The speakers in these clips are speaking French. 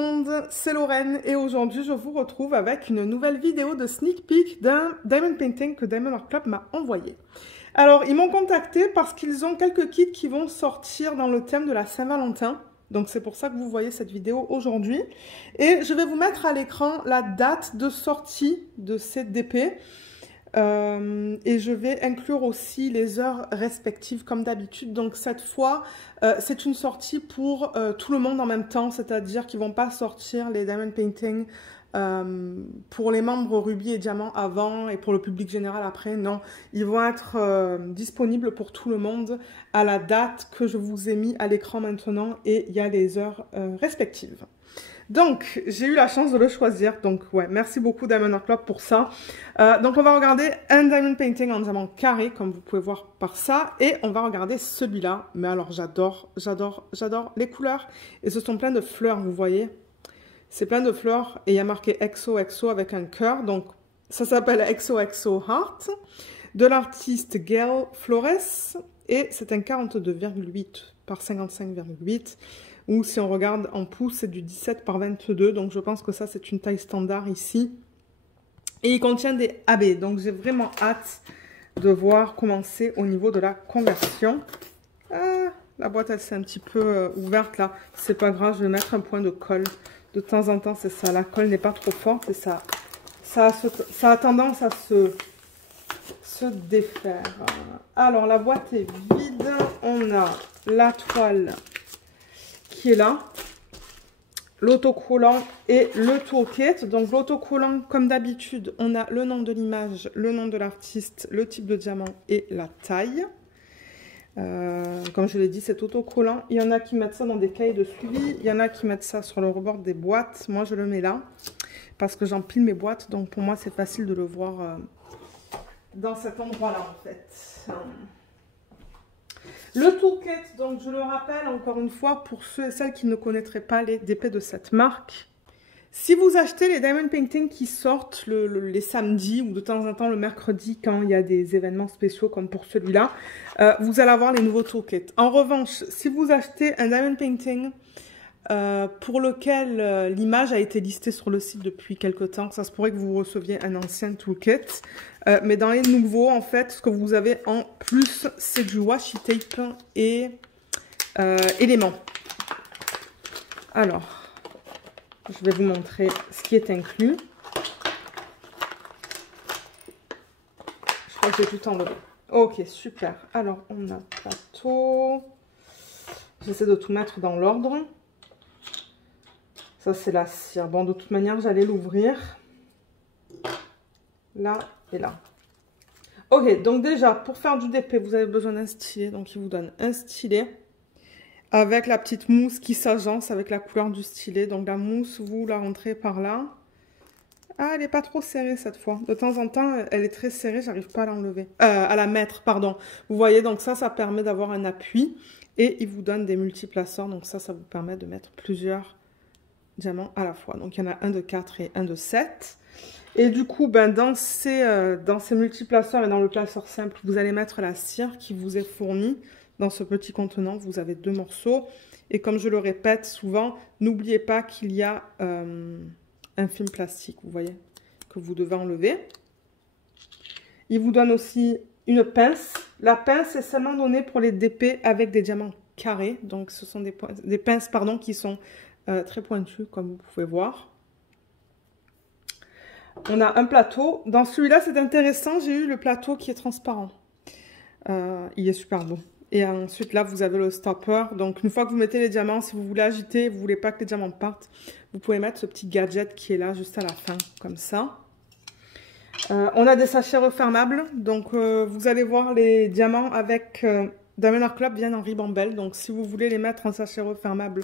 monde, c'est Lorraine et aujourd'hui je vous retrouve avec une nouvelle vidéo de sneak peek d'un diamond painting que Diamond Art Club m'a envoyé. Alors ils m'ont contacté parce qu'ils ont quelques kits qui vont sortir dans le thème de la Saint-Valentin. Donc c'est pour ça que vous voyez cette vidéo aujourd'hui. Et je vais vous mettre à l'écran la date de sortie de ces DP. Et je vais inclure aussi les heures respectives comme d'habitude. Donc cette fois, c'est une sortie pour tout le monde en même temps, c'est-à-dire qu'ils ne vont pas sortir les Diamond Painting pour les membres Rubis et Diamant avant et pour le public général après. Non, ils vont être disponibles pour tout le monde à la date que je vous ai mis à l'écran maintenant et il y a les heures respectives. Donc, j'ai eu la chance de le choisir. Donc, ouais, merci beaucoup Diamond Art Club pour ça. Donc, on va regarder un diamond painting en diamant carré, comme vous pouvez voir par ça. Et on va regarder celui-là. Mais alors, j'adore les couleurs. Et ce sont plein de fleurs, vous voyez. C'est plein de fleurs. Et il y a marqué XOXO avec un cœur. Donc, ça s'appelle XOXO Heart. De l'artiste Gail Flores. Et c'est un 42,8 par 55,8. Ou si on regarde en pouces, c'est du 17 par 22. Donc, je pense que ça, c'est une taille standard ici. Et il contient des AB. Donc, j'ai vraiment hâte de voir comment c'est au niveau de la conversion. Ah, la boîte, elle s'est un petit peu ouverte là. C'est pas grave, je vais mettre un point de colle. De temps en temps, c'est ça. La colle n'est pas trop forte et ça a tendance à se défaire. Alors, la boîte est vide. On a la toile qui est là, l'autocollant et le toolkit. Donc l'autocollant, comme d'habitude, on a le nom de l'image, le nom de l'artiste, le type de diamant et la taille. Comme je l'ai dit, cet autocollant, il y en a qui mettent ça dans des cahiers de suivi, il y en a qui mettent ça sur le rebord des boîtes. Moi, je le mets là parce que j'empile mes boîtes, donc pour moi, c'est facile de le voir dans cet endroit-là, en fait. Le toolkit, donc je le rappelle encore une fois pour ceux et celles qui ne connaîtraient pas les DP de cette marque. Si vous achetez les Diamond Painting qui sortent les samedis ou de temps en temps le mercredi quand il y a des événements spéciaux comme pour celui-là, vous allez avoir les nouveaux toolkits. En revanche, si vous achetez un Diamond Painting pour lequel l'image a été listée sur le site depuis quelque temps, ça se pourrait que vous receviez un ancien toolkit. Mais dans les nouveaux, en fait, ce que vous avez en plus, c'est du washi tape et éléments. Alors, je vais vous montrer ce qui est inclus. Je crois que j'ai tout enlevé. Ok, super. Alors, on a plateau. J'essaie de tout mettre dans l'ordre. Ça, c'est la cire. Bon, de toute manière, j'allais l'ouvrir. Là et là. Ok, donc déjà, pour faire du DP, vous avez besoin d'un stylet. Donc, il vous donne un stylet avec la petite mousse qui s'agence avec la couleur du stylet. Donc, la mousse, vous la rentrez par là. Ah, elle n'est pas trop serrée cette fois. De temps en temps, elle est très serrée. J'arrive pas à l'enlever. À la mettre, pardon. Vous voyez, donc ça permet d'avoir un appui. Et il vous donne des multiplaceurs. Donc, ça vous permet de mettre plusieurs diamants à la fois. Donc, il y en a un de 4 et un de 7. Et du coup, ben, dans ces multiplaceurs et dans le placeur simple, vous allez mettre la cire qui vous est fournie dans ce petit contenant. Vous avez 2 morceaux. Et comme je le répète souvent, n'oubliez pas qu'il y a un film plastique, vous voyez, que vous devez enlever. Il vous donne aussi une pince. La pince est seulement donnée pour les DP avec des diamants carrés. Donc, ce sont des pinces pardon, qui sont très pointues, comme vous pouvez voir. On a un plateau. Dans celui-là, c'est intéressant. J'ai eu le plateau qui est transparent. Il est super beau. Et ensuite, là, vous avez le stopper. Donc, une fois que vous mettez les diamants, si vous voulez agiter, vous ne voulez pas que les diamants partent, vous pouvez mettre ce petit gadget qui est là, juste à la fin, comme ça. On a des sachets refermables. Donc, vous allez voir les diamants avec Diamond Art Club viennent en ribambelle. Donc, si vous voulez les mettre en sachet refermable,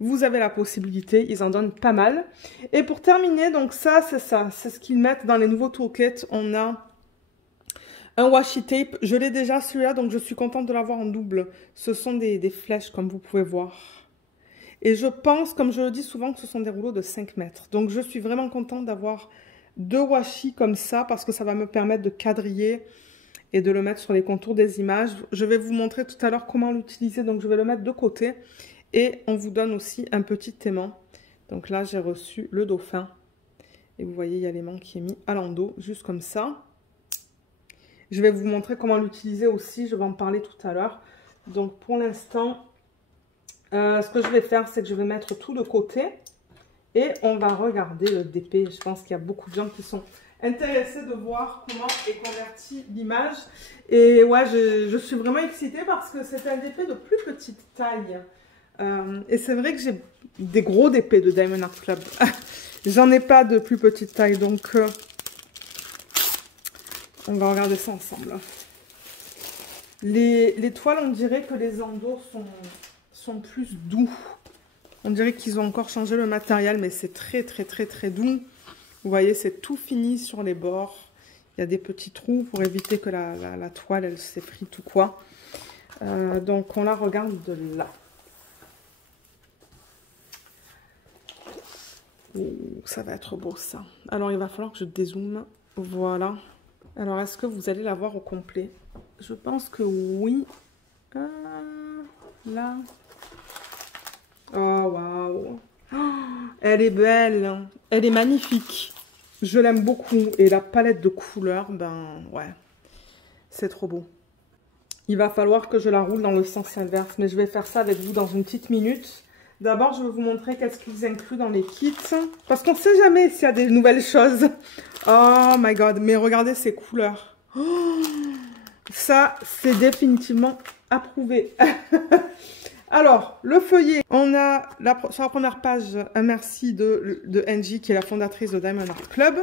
vous avez la possibilité. Ils en donnent pas mal. Et pour terminer, donc ça. C'est ce qu'ils mettent dans les nouveaux toolkits. On a un washi tape. Je l'ai déjà celui-là, donc je suis contente de l'avoir en double. Ce sont des flèches, comme vous pouvez voir. Et je pense, comme je le dis souvent, que ce sont des rouleaux de 5 mètres. Donc, je suis vraiment contente d'avoir 2 washi comme ça, parce que ça va me permettre de quadriller et de le mettre sur les contours des images. Je vais vous montrer tout à l'heure comment l'utiliser, donc je vais le mettre de côté. Et on vous donne aussi un petit aimant. Donc là, j'ai reçu le dauphin. Et vous voyez, il y a l'aimant qui est mis à l'endos, juste comme ça. Je vais vous montrer comment l'utiliser aussi. Je vais en parler tout à l'heure. Donc pour l'instant, ce que je vais faire, c'est que je vais mettre tout de côté. Et on va regarder le DP. Je pense qu'il y a beaucoup de gens qui sont intéressés de voir comment est convertie l'image. Et ouais, je suis vraiment excitée parce que c'est un DP de plus petite taille. Et c'est vrai que j'ai des gros DP de Diamond Art Club. J'en ai pas de plus petite taille, donc on va regarder ça ensemble. Les toiles, on dirait que les endos sont plus doux. On dirait qu'ils ont encore changé le matériel, mais c'est très doux. Vous voyez, c'est tout fini sur les bords. Il y a des petits trous pour éviter que la toile, elle s'effrite ou quoi. Donc, on la regarde de là. Oh, ça va être beau, ça. Alors, il va falloir que je dézoome. Voilà. Alors, est-ce que vous allez la voir au complet? Je pense que oui. Là. Oh, waouh. Elle est belle. Elle est magnifique. Je l'aime beaucoup. Et la palette de couleurs, ben, ouais. C'est trop beau. Il va falloir que je la roule dans le sens inverse. Mais je vais faire ça avec vous dans une petite minute. D'abord, je vais vous montrer qu'est-ce qu'ils incluent dans les kits. Parce qu'on ne sait jamais s'il y a des nouvelles choses. Oh my god. Mais regardez ces couleurs. Oh, ça, c'est définitivement approuvé. Alors, le feuillet. On a sur la première page un merci de Angie, qui est la fondatrice de Diamond Art Club.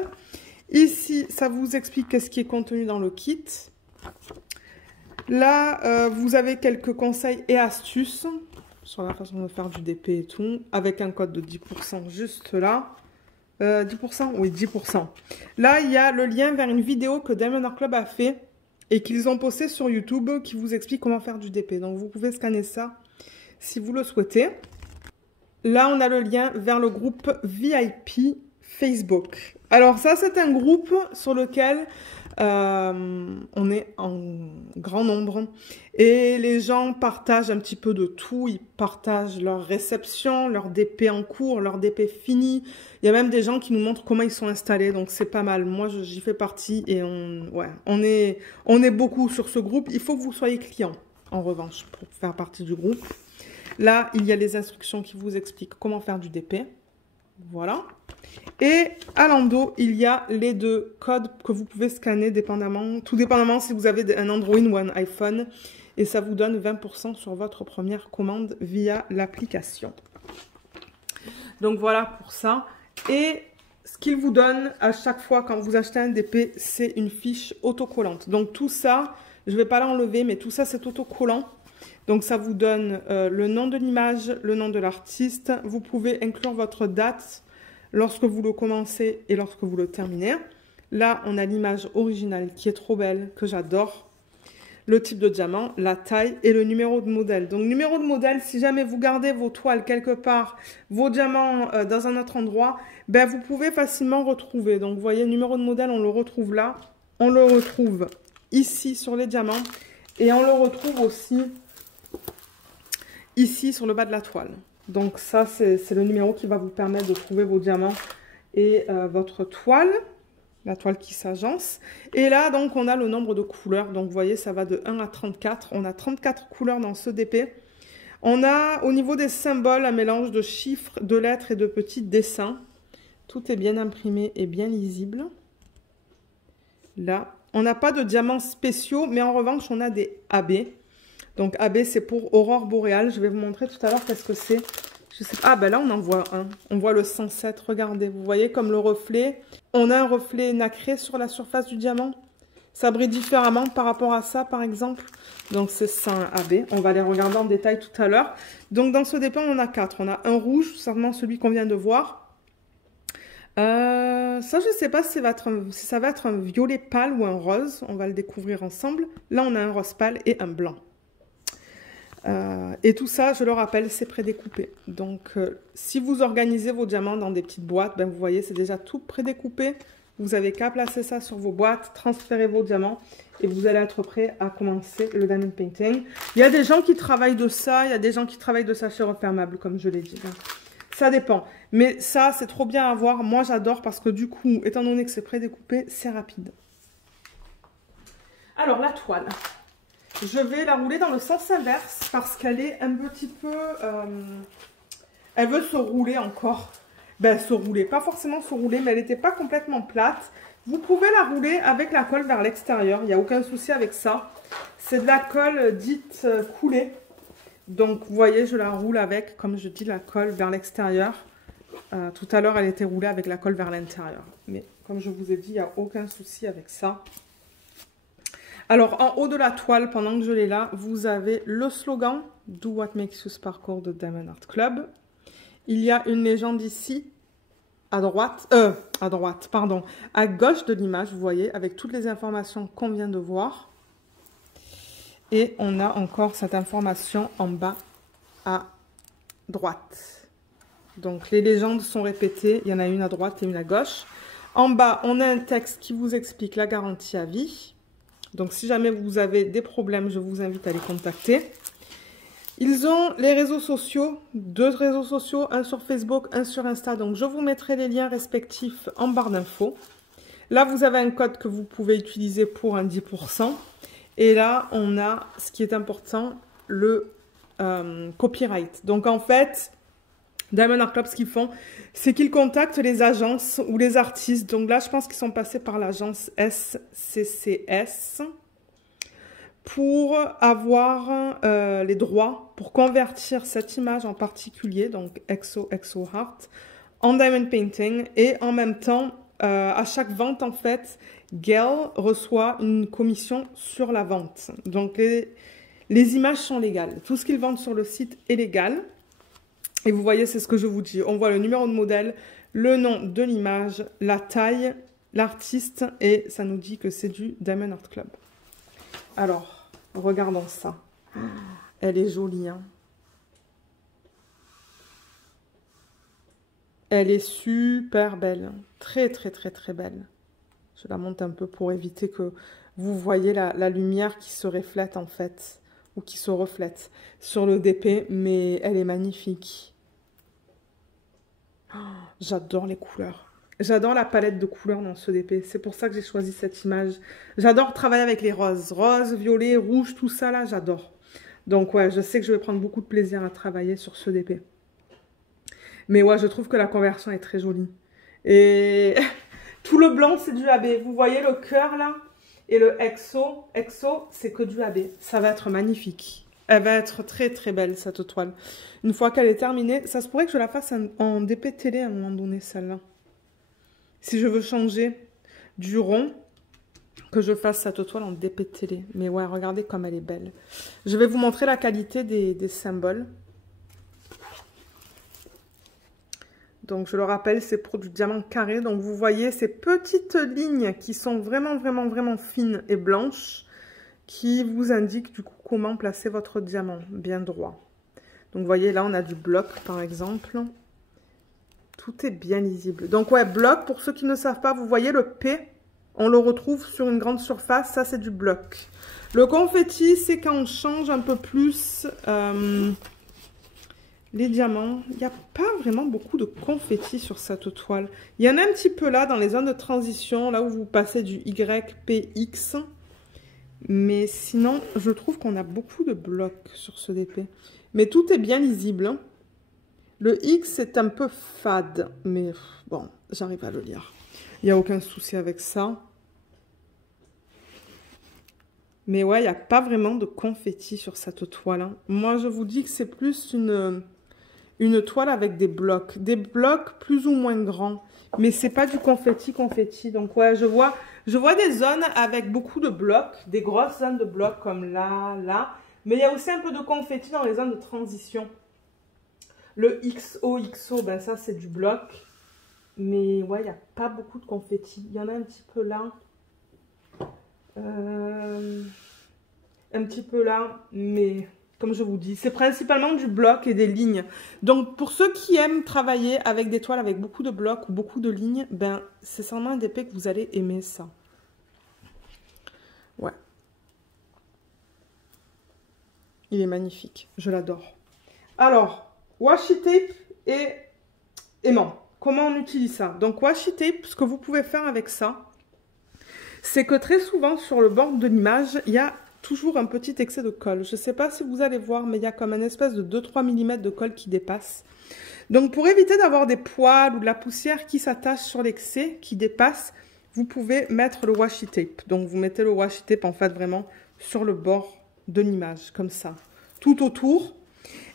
Ici, ça vous explique qu'est-ce qui est contenu dans le kit. Là, vous avez quelques conseils et astuces sur la façon de faire du DP et tout, avec un code de 10% juste là. 10%? Oui, 10%. Là, il y a le lien vers une vidéo que Diamond Art Club a fait et qu'ils ont posté sur YouTube qui vous explique comment faire du DP. Donc, vous pouvez scanner ça si vous le souhaitez. Là, on a le lien vers le groupe VIP Facebook. Alors, ça, c'est un groupe sur lequel on est en grand nombre et les gens partagent un petit peu de tout. Ils partagent leur réception, leur DP en cours, leur DP fini. Il y a même des gens qui nous montrent comment ils sont installés, donc c'est pas mal. Moi, j'y fais partie et on est beaucoup sur ce groupe. Il faut que vous soyez client, en revanche, pour faire partie du groupe. Là, il y a les instructions qui vous expliquent comment faire du DP. Voilà. Et à l'endos, il y a les deux codes que vous pouvez scanner tout dépendamment si vous avez un Android ou un iPhone. Et ça vous donne 20% sur votre première commande via l'application. Donc voilà pour ça. Et ce qu'il vous donne à chaque fois quand vous achetez un DP, c'est une fiche autocollante. Donc tout ça, je ne vais pas l'enlever, mais tout ça c'est autocollant. Donc ça vous donne le nom de l'image, le nom de l'artiste. Vous pouvez inclure votre date lorsque vous le commencez et lorsque vous le terminez. Là, on a l'image originale qui est trop belle, que j'adore. Le type de diamant, la taille et le numéro de modèle. Donc numéro de modèle, si jamais vous gardez vos toiles quelque part, vos diamants dans un autre endroit, ben vous pouvez facilement retrouver. Donc vous voyez, le numéro de modèle, on le retrouve là. On le retrouve ici sur les diamants. Et on le retrouve aussi ici sur le bas de la toile. Donc ça, c'est le numéro qui va vous permettre de trouver vos diamants et votre toile, la toile qui s'agence. Et là, donc, on a le nombre de couleurs. Donc, vous voyez, ça va de 1 à 34. On a 34 couleurs dans ce DP. On a, au niveau des symboles, un mélange de chiffres, de lettres et de petits dessins. Tout est bien imprimé et bien lisible. Là, on n'a pas de diamants spéciaux, mais en revanche, on a des AB. Donc AB, c'est pour aurore boréale. Je vais vous montrer tout à l'heure qu'est-ce que c'est. Je sais pas. Ah ben là, on en voit un. On voit le 107. Regardez, vous voyez comme le reflet. On a un reflet nacré sur la surface du diamant. Ça brille différemment par rapport à ça, par exemple. Donc c'est ça un AB. On va les regarder en détail tout à l'heure. Donc dans ce DP, on en a 4. On a un rouge, certainement celui qu'on vient de voir. Ça, je ne sais pas si ça va être un violet pâle ou un rose. On va le découvrir ensemble. Là, on a un rose pâle et un blanc. Et tout ça, je le rappelle, c'est prédécoupé. Donc, si vous organisez vos diamants dans des petites boîtes, ben, vous voyez, c'est déjà tout prédécoupé. Vous avez qu'à placer ça sur vos boîtes, transférer vos diamants et vous allez être prêt à commencer le diamond painting. Il y a des gens qui travaillent de ça, il y a des gens qui travaillent de sachet refermable, comme je l'ai dit. Ça dépend. Mais ça, c'est trop bien à voir. Moi, j'adore parce que du coup, étant donné que c'est prédécoupé, c'est rapide. Alors, la toile. Je vais la rouler dans le sens inverse parce qu'elle est un petit peu... elle veut se rouler encore. Ben, se rouler. Pas forcément se rouler, mais elle n'était pas complètement plate. Vous pouvez la rouler avec la colle vers l'extérieur. Il n'y a aucun souci avec ça. C'est de la colle dite coulée. Donc, vous voyez, je la roule avec, comme je dis, la colle vers l'extérieur. Tout à l'heure, elle était roulée avec la colle vers l'intérieur. Mais comme je vous ai dit, il n'y a aucun souci avec ça. Alors, en haut de la toile, pendant que je l'ai là, vous avez le slogan « Do what makes you sparkle » de Diamond Art Club. Il y a une légende ici, à gauche de l'image, vous voyez, avec toutes les informations qu'on vient de voir. Et on a encore cette information en bas à droite. Donc, les légendes sont répétées. Il y en a une à droite et une à gauche. En bas, on a un texte qui vous explique la garantie à vie. Donc, si jamais vous avez des problèmes, je vous invite à les contacter. Ils ont les réseaux sociaux, 2 réseaux sociaux, un sur Facebook, un sur Insta. Donc, je vous mettrai les liens respectifs en barre d'infos. Là, vous avez un code que vous pouvez utiliser pour un 10%. Et là, on a, ce qui est important, le copyright. Donc, en fait, Diamond Art Club, ce qu'ils font, c'est qu'ils contactent les agences ou les artistes. Donc là, je pense qu'ils sont passés par l'agence SCCS pour avoir les droits pour convertir cette image en particulier, donc Exo Art, en Diamond Painting. Et en même temps, à chaque vente, en fait, Gail reçoit une commission sur la vente. Donc, les images sont légales. Tout ce qu'ils vendent sur le site est légal. Et vous voyez, c'est ce que je vous dis. On voit le numéro de modèle, le nom de l'image, la taille, l'artiste, et ça nous dit que c'est du Diamond Art Club. Alors, regardons ça. Elle est jolie, hein. Elle est super belle. Très, très, très, très belle. Je la monte un peu pour éviter que vous voyez la lumière qui se reflète, en fait, ou qui se reflète sur le DP, mais elle est magnifique. Oh, j'adore les couleurs. J'adore la palette de couleurs dans ce DP. C'est pour ça que j'ai choisi cette image. J'adore travailler avec les roses. Rose, violet, rouge, tout ça là, j'adore. Donc ouais, je sais que je vais prendre beaucoup de plaisir à travailler sur ce DP. Mais ouais, je trouve que la conversion est très jolie. Et tout le blanc, c'est du AB. Vous voyez le cœur là? Et le Exo, c'est que du AB. Ça va être magnifique. Elle va être très très belle cette toile. Une fois qu'elle est terminée, ça se pourrait que je la fasse en DP télé à un moment donné, celle-là. Si je veux changer du rond, que je fasse cette toile en DP télé. Mais ouais, regardez comme elle est belle. Je vais vous montrer la qualité des symboles. Donc je le rappelle, c'est pour du diamant carré. Donc vous voyez ces petites lignes qui sont vraiment, vraiment, vraiment fines et blanches, qui vous indiquent du coup comment placer votre diamant bien droit. Donc vous voyez là on a du bloc par exemple. Tout est bien lisible. Donc ouais, bloc, pour ceux qui ne savent pas, vous voyez le P, on le retrouve sur une grande surface, ça c'est du bloc. Le confetti, c'est quand on change un peu plus les diamants. Il n'y a pas vraiment beaucoup de confetti sur cette toile. Il y en a un petit peu là dans les zones de transition, là où vous passez du YPX. Mais sinon, je trouve qu'on a beaucoup de blocs sur ce DP. Mais tout est bien lisible. Le X est un peu fade. Mais bon, j'arrive à le lire. Il n'y a aucun souci avec ça. Mais ouais, il n'y a pas vraiment de confetti sur cette toile. Hein. Moi, je vous dis que c'est plus une toile avec des blocs. Des blocs plus ou moins grands. Mais c'est pas du confetti. Donc ouais, je vois des zones avec beaucoup de blocs, des grosses zones de blocs comme là, là. Mais il y a aussi un peu de confetti dans les zones de transition. Le XO, ben ça c'est du bloc. Mais ouais, il n'y a pas beaucoup de confetti. Il y en a un petit peu là. Un petit peu là. Mais comme je vous dis, c'est principalement du bloc et des lignes. Donc, pour ceux qui aiment travailler avec des toiles avec beaucoup de blocs ou beaucoup de lignes, ben, c'est sûrement un DP que vous allez aimer ça. Ouais. Il est magnifique. Je l'adore. Alors, washi tape et aimant. Comment on utilise ça? Donc washi tape, ce que vous pouvez faire avec ça, c'est que très souvent sur le bord de l'image, il y a toujours un petit excès de colle. Je ne sais pas si vous allez voir, mais il y a comme un espèce de 2-3 mm de colle qui dépasse. Donc pour éviter d'avoir des poils ou de la poussière qui s'attache sur l'excès, qui dépasse, vous pouvez mettre le washi tape. Donc vous mettez le washi tape en fait vraiment sur le bord de l'image, comme ça, tout autour.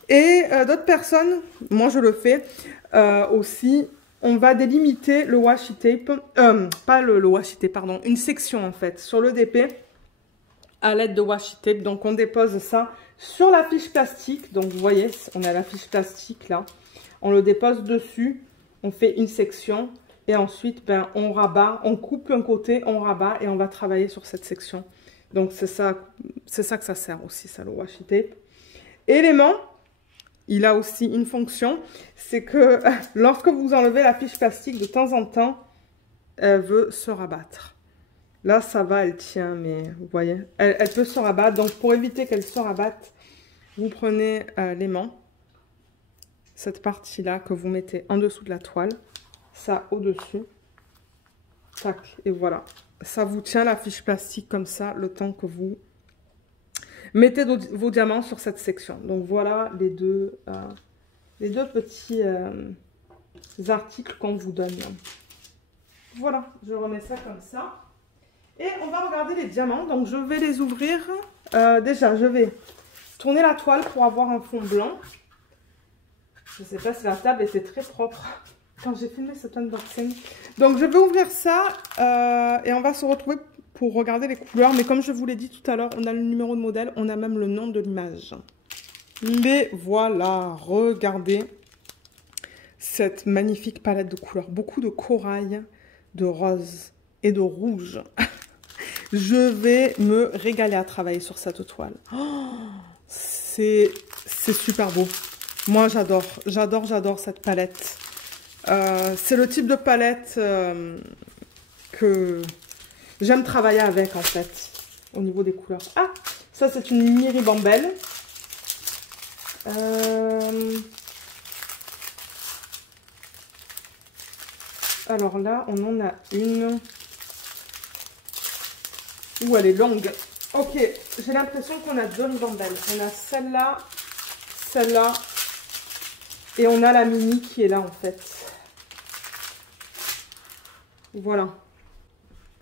Et d'autres personnes, moi je le fais aussi, on va délimiter le washi tape, pas le washi tape, pardon, une section en fait, sur le DP à l'aide de washi tape. Donc on dépose ça sur la fiche plastique. Donc vous voyez, on a la fiche plastique là. On le dépose dessus, on fait une section et ensuite ben, on rabat, on coupe un côté, on rabat et on va travailler sur cette section. Donc c'est ça que ça sert aussi, ça, le washi tape. Élément, il a aussi une fonction, c'est que lorsque vous enlevez la fiche plastique, de temps en temps, elle veut se rabattre. Là, ça va, elle tient, mais vous voyez, elle peut se rabattre. Donc, pour éviter qu'elle se rabatte, vous prenez l'aimant, cette partie-là que vous mettez en dessous de la toile, ça au-dessus, tac, et voilà. Ça vous tient la fiche plastique comme ça, le temps que vous mettez vos diamants sur cette section. Donc voilà les deux petits articles qu'on vous donne. Voilà, je remets ça comme ça. Et on va regarder les diamants. Donc je vais les ouvrir. Déjà, je vais tourner la toile pour avoir un fond blanc. Je ne sais pas si la table était très propre quand j'ai filmé cet unboxing. Donc je vais ouvrir ça et on va se retrouver pour regarder les couleurs. Mais comme je vous l'ai dit tout à l'heure, on a le numéro de modèle, on a même le nom de l'image. Les voilà, regardez cette magnifique palette de couleurs. Beaucoup de corail, de rose et de rouge. Je vais me régaler à travailler sur cette toile. Oh, c'est super beau. Moi, j'adore cette palette. C'est le type de palette que j'aime travailler avec, en fait, au niveau des couleurs. Ah, ça, c'est une mini ribambelle. Alors là, on en a une où elle est longue. Ok, j'ai l'impression qu'on a deux ribambelles. On a celle-là, celle-là, et on a la mini qui est là, en fait. Voilà.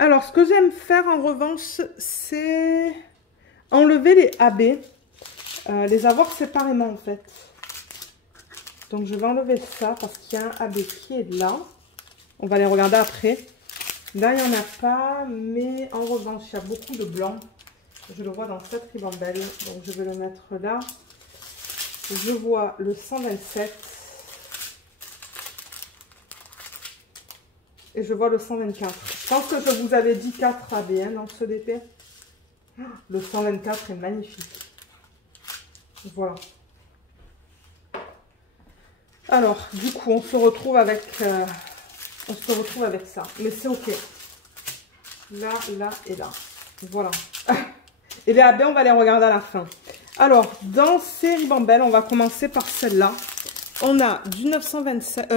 Alors, ce que j'aime faire, en revanche, c'est enlever les AB, les avoir séparément, en fait. Donc, je vais enlever ça parce qu'il y a un AB qui est là. On va les regarder après. Là, il n'y en a pas, mais en revanche, il y a beaucoup de blanc. Je le vois dans cette ribambelle, donc je vais le mettre là. Je vois le 127. Et je vois le 124. Je pense que je vous avais dit 4 ABN dans ce DP. Le 124 est magnifique. Voilà. Alors, du coup, on se retrouve avec ça. Mais c'est ok. Là, là et là. Voilà. Et les AB, on va les regarder à la fin. Alors, dans ces ribambelles, on va commencer par celle-là. On a du 927,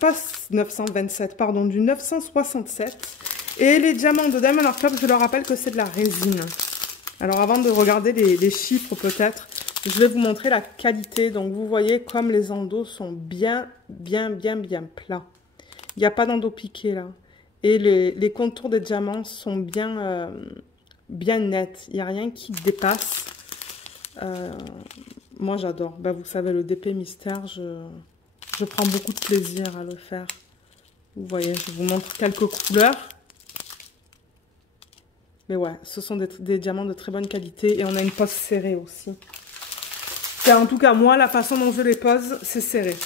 pas 927, pardon, du 967. Et les diamants de Diamond Art Club, je leur rappelle que c'est de la résine. Alors, avant de regarder les chiffres peut-être, je vais vous montrer la qualité. Donc, vous voyez comme les endos sont bien plats. Il n'y a pas d'endos piqué là. Et les contours des diamants sont bien nets. Il n'y a rien qui dépasse. Moi, j'adore. Ben, vous savez, le DP Mystère, je prends beaucoup de plaisir à le faire. Vous voyez, je vous montre quelques couleurs. Mais ouais, ce sont des diamants de très bonne qualité. Et on a une pose serrée aussi. Car en tout cas, moi, la façon dont je les pose, c'est serré.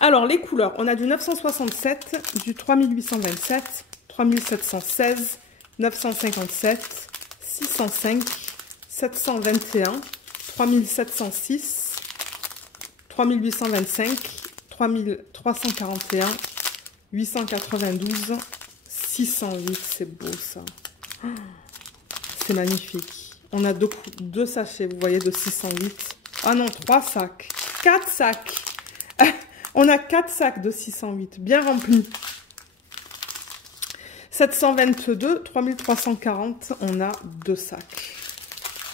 Alors, les couleurs. On a du 967, du 3827, 3716, 957, 605, 721, 3706, 3825, 3341, 892, 608. C'est beau ça. C'est magnifique. On a deux sachets, vous voyez, de 608. Ah non, 3 sacs. 4 sacs. On a 4 sacs de 608, bien remplis. 722, 3340, on a 2 sacs.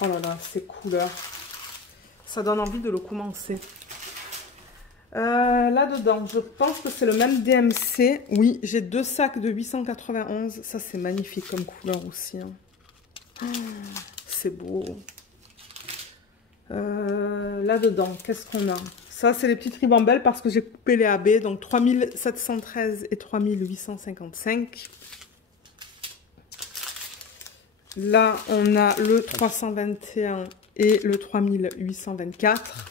Oh là là, ces couleurs. Ça donne envie de le commencer. Là-dedans, je pense que c'est le même DMC. Oui, j'ai 2 sacs de 891. Ça, c'est magnifique comme couleur aussi. Hein. Oh, c'est beau. Là-dedans, qu'est-ce qu'on a? Ça, c'est les petites ribambelles parce que j'ai coupé les AB. Donc, 3713 et 3855. Là, on a le 321 et le 3824.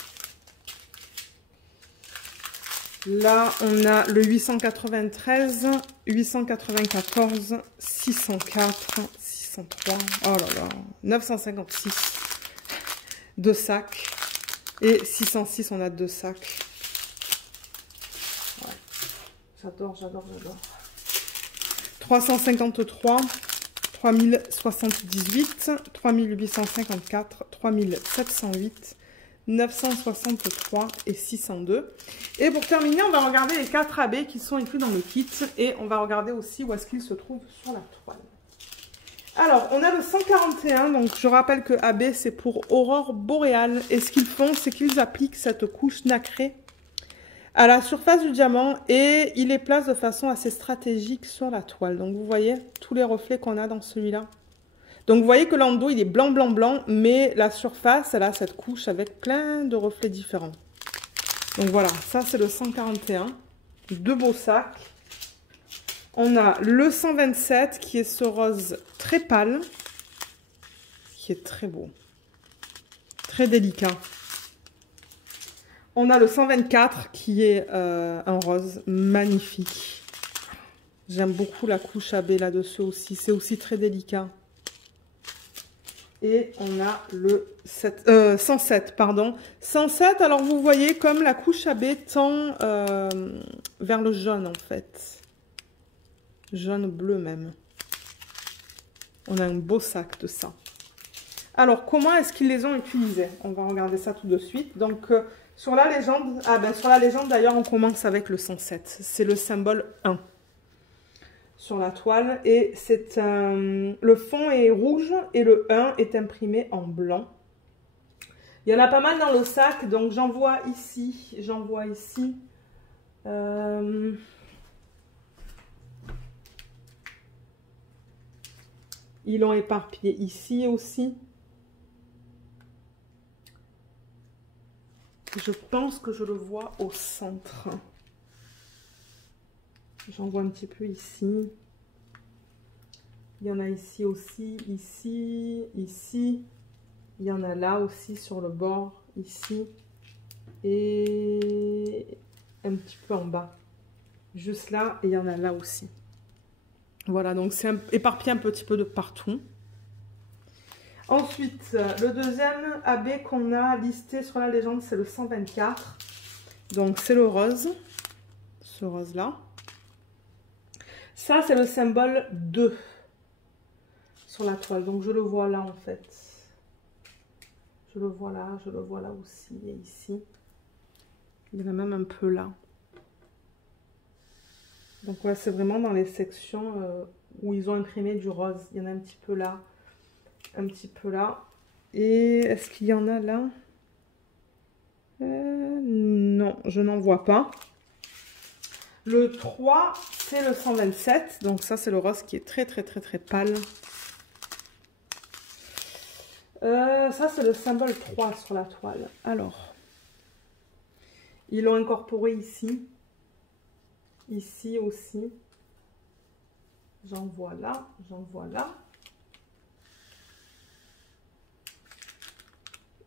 Là, on a le 893, 894, 604, 603. Oh là là, 956. 2 sacs. Et 606, on a 2 sacs. Ouais. J'adore, j'adore, j'adore. 353. 3078, 3854, 3708, 963 et 602. Et pour terminer, on va regarder les 4 AB qui sont inclus dans le kit. Et on va regarder aussi où est-ce qu'ils se trouvent sur la toile. Alors, on a le 141. Donc, je rappelle que AB, c'est pour aurore boréale. Et ce qu'ils font, c'est qu'ils appliquent cette couche nacrée à la surface du diamant et il les place de façon assez stratégique sur la toile. Donc vous voyez tous les reflets qu'on a dans celui-là. Donc vous voyez que l'endos il est blanc, blanc, blanc, mais la surface elle a cette couche avec plein de reflets différents. Donc voilà, ça c'est le 141. 2 beaux sacs. On a le 127 qui est ce rose très pâle, qui est très beau, très délicat. On a le 124 qui est un rose magnifique. J'aime beaucoup la couche AB là-dessus aussi. C'est aussi très délicat. Et on a le 107, pardon. 107, alors vous voyez comme la couche AB tend vers le jaune en fait. Jaune-bleu même. On a un beau sac de ça. Alors, comment est-ce qu'ils les ont utilisés? On va regarder ça tout de suite. Donc, sur la légende, sur la légende d'ailleurs, on commence avec le 107. C'est le symbole 1 sur la toile. Et c'est le fond est rouge et le 1 est imprimé en blanc. Il y en a pas mal dans le sac, donc j'en vois ici. Ils l'ont éparpillé ici aussi. Je pense que je le vois au centre. J'en vois un petit peu ici. Il y en a ici aussi, ici, ici. Il y en a là aussi sur le bord, ici. Et un petit peu en bas. Juste là, et il y en a là aussi. Voilà, donc c'est éparpillé un petit peu de partout. Ensuite, le deuxième AB qu'on a listé sur la légende, c'est le 124. Donc, c'est le rose. Ce rose-là. Ça, c'est le symbole 2 sur la toile. Donc, je le vois là, en fait. Je le vois là aussi et ici. Il y en a même un peu là. Donc, ouais, c'est vraiment dans les sections où ils ont imprimé du rose. Il y en a un petit peu là. Un petit peu là. Et est-ce qu'il y en a là? Non, je n'en vois pas. Le 3, c'est le 127. Donc ça, c'est le rose qui est très, très, très, très pâle. Ça, c'est le symbole 3 sur la toile. Alors, ils l'ont incorporé ici. Ici aussi. J'en vois là, j'en vois là.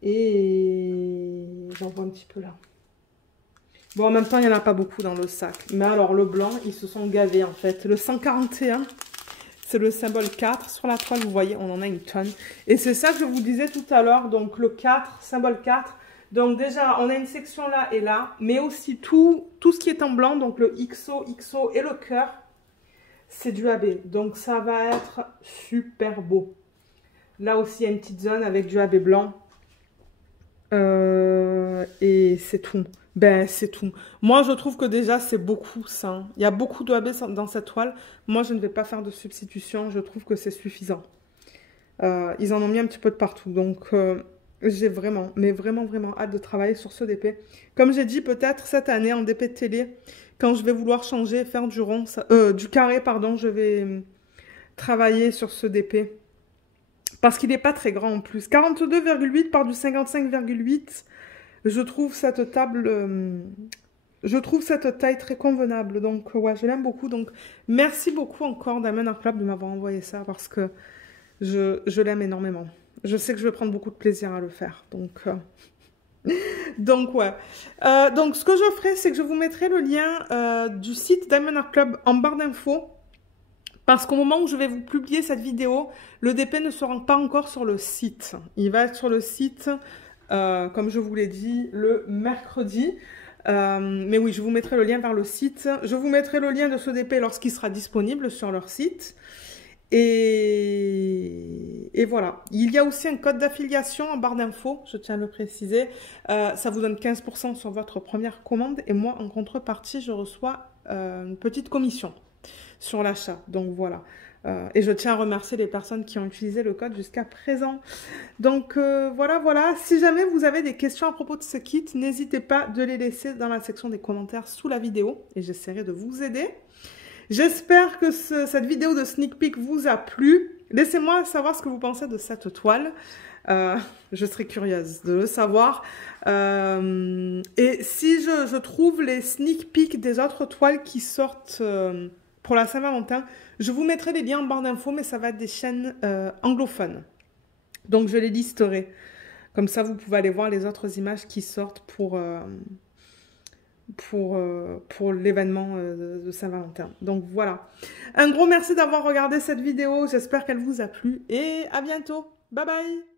Et j'en vois un petit peu là. Bon, en même temps, il n'y en a pas beaucoup dans le sac. Mais alors, le blanc, ils se sont gavés, en fait. Le 141, c'est le symbole 4. Sur la toile, vous voyez, on en a une tonne. Et c'est ça que je vous disais tout à l'heure. Donc, le 4, symbole 4. Donc, déjà, on a une section là et là. Mais aussi, tout ce qui est en blanc, donc le XO, XO et le cœur, c'est du AB. Donc, ça va être super beau. Là aussi, il y a une petite zone avec du AB blanc. Et c'est tout. Ben, c'est tout. Moi, je trouve que déjà, c'est beaucoup ça, hein. Il y a beaucoup d'OAB dans cette toile. Moi, je ne vais pas faire de substitution. Je trouve que c'est suffisant. Ils en ont mis un petit peu de partout. Donc, j'ai vraiment, mais vraiment, vraiment hâte de travailler sur ce DP. Comme j'ai dit, peut-être cette année, en DP de télé, quand je vais vouloir changer et faire du rond, du carré, pardon, je vais travailler sur ce DP. Parce qu'il n'est pas très grand en plus. 42,8 par du 55,8. Je trouve cette table, je trouve cette taille très convenable. Donc, ouais, je l'aime beaucoup. Donc, merci beaucoup encore, Diamond Art Club, de m'avoir envoyé ça parce que je l'aime énormément. Je sais que je vais prendre beaucoup de plaisir à le faire. Donc ouais. Donc, ce que je ferai, c'est que je vous mettrai le lien du site Diamond Art Club en barre d'infos. Parce qu'au moment où je vais vous publier cette vidéo, le DP ne sera pas encore sur le site. Il va être sur le site, comme je vous l'ai dit, le mercredi. Mais oui, je vous mettrai le lien vers le site. Je vous mettrai le lien de ce DP lorsqu'il sera disponible sur leur site. Et voilà. Il y a aussi un code d'affiliation en barre d'infos, je tiens à le préciser. Ça vous donne 15% sur votre première commande. Et moi, en contrepartie, je reçois une petite commission sur l'achat. Donc voilà. Et je tiens à remercier les personnes qui ont utilisé le code jusqu'à présent. Donc voilà. Si jamais vous avez des questions à propos de ce kit, n'hésitez pas de les laisser dans la section des commentaires sous la vidéo. Et j'essaierai de vous aider. J'espère que cette vidéo de sneak peek vous a plu. Laissez-moi savoir ce que vous pensez de cette toile. Je serais curieuse de le savoir. Et si je trouve les sneak peeks des autres toiles qui sortent pour la Saint-Valentin, je vous mettrai les liens en barre d'infos, mais ça va être des chaînes anglophones. Donc je les listerai. Comme ça, vous pouvez aller voir les autres images qui sortent pour l'événement de Saint-Valentin. Donc voilà. Un gros merci d'avoir regardé cette vidéo. J'espère qu'elle vous a plu et à bientôt. Bye bye.